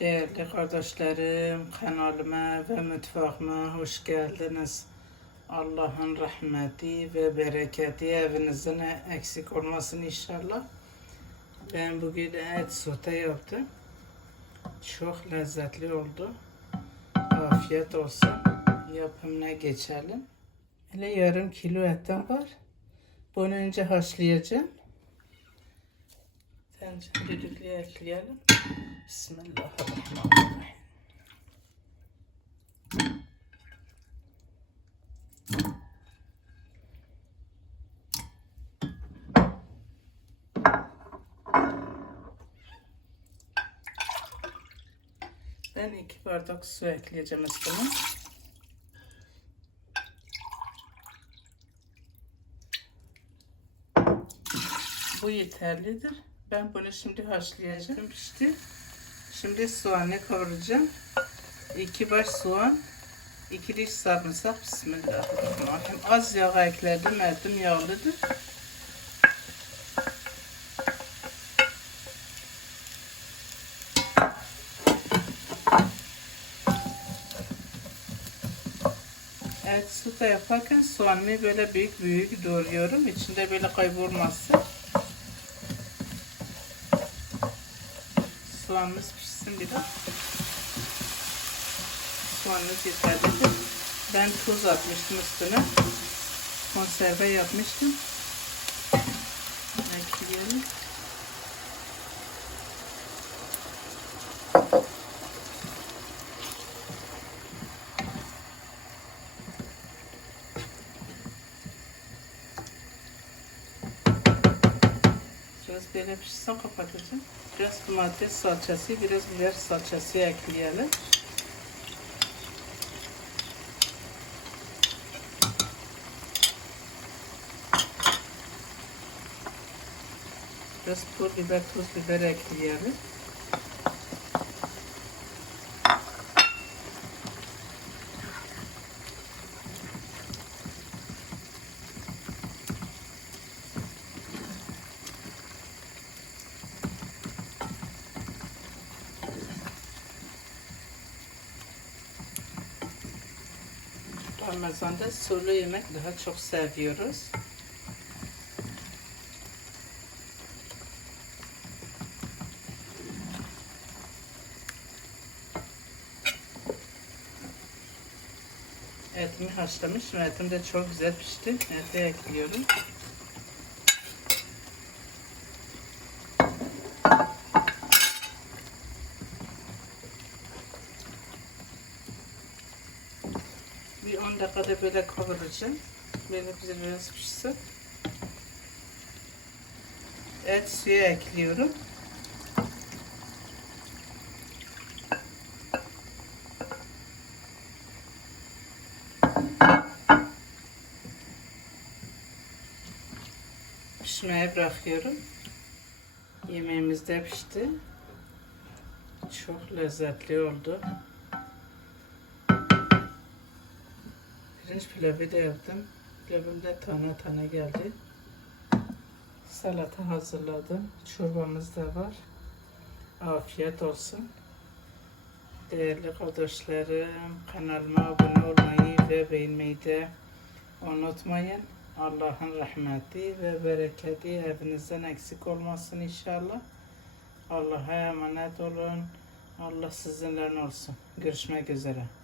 Değerli kardeşlerim, kanalıma ve mutfağıma hoş geldiniz. Allah'ın rahmeti ve bereketi evinizin eksik olmasın inşallah. Ben bugün et sote yaptım. Çok lezzetli oldu. Afiyet olsun. Yapımına geçelim. Hele yarım kilo etten var. Bunu önce haşlayacağım. Tencereye düdüklüye ekleyelim. Ben iki bardak su ekleyeceğim üstüne. Bu yeterlidir. Ben bunu şimdi haşlayacağım. Pişti. Şimdi soğanı kavuracağım. İki baş soğan, iki diş sarımsak. Bismillahirrahmanirrahim. Az yağ ekledim. Etim yağlıdır. Evet, süt yaparken soğanı böyle büyük büyük doğruyorum. İçinde böyle kaybolmasın. Soğanımız pişsin biraz. Soğanımız yeterlidir. Ben tuz atmıştım üstüne. Konserve yapmıştım. Ekleyelim. Biraz böyle pişsin kapatacağım. Biraz domates salçası, biraz biber salçası ekleyelim. Biraz pul biber, tuz biber ekleyelim. Ramazan'da sulu yemek daha çok seviyoruz. Etimi haşlamışım. Etim de çok güzel pişti. Eti ekliyorum. Bir 10 dakikada böyle kavuracağım. Böyle güzel pişsin. Et suya ekliyorum. Pişmeye bırakıyorum. Yemeğimiz de pişti. Çok lezzetli oldu. Pirinç pilavı da yaptım. Pilavım da tane tane geldi. Salata hazırladım. Çorbamız da var. Afiyet olsun. Değerli kardeşlerim, kanalıma abone olmayı ve beğenmeyi de unutmayın. Allah'ın rahmeti ve bereketi evinizden eksik olmasın inşallah. Allah'a emanet olun. Allah sizinle olsun. Görüşmek üzere.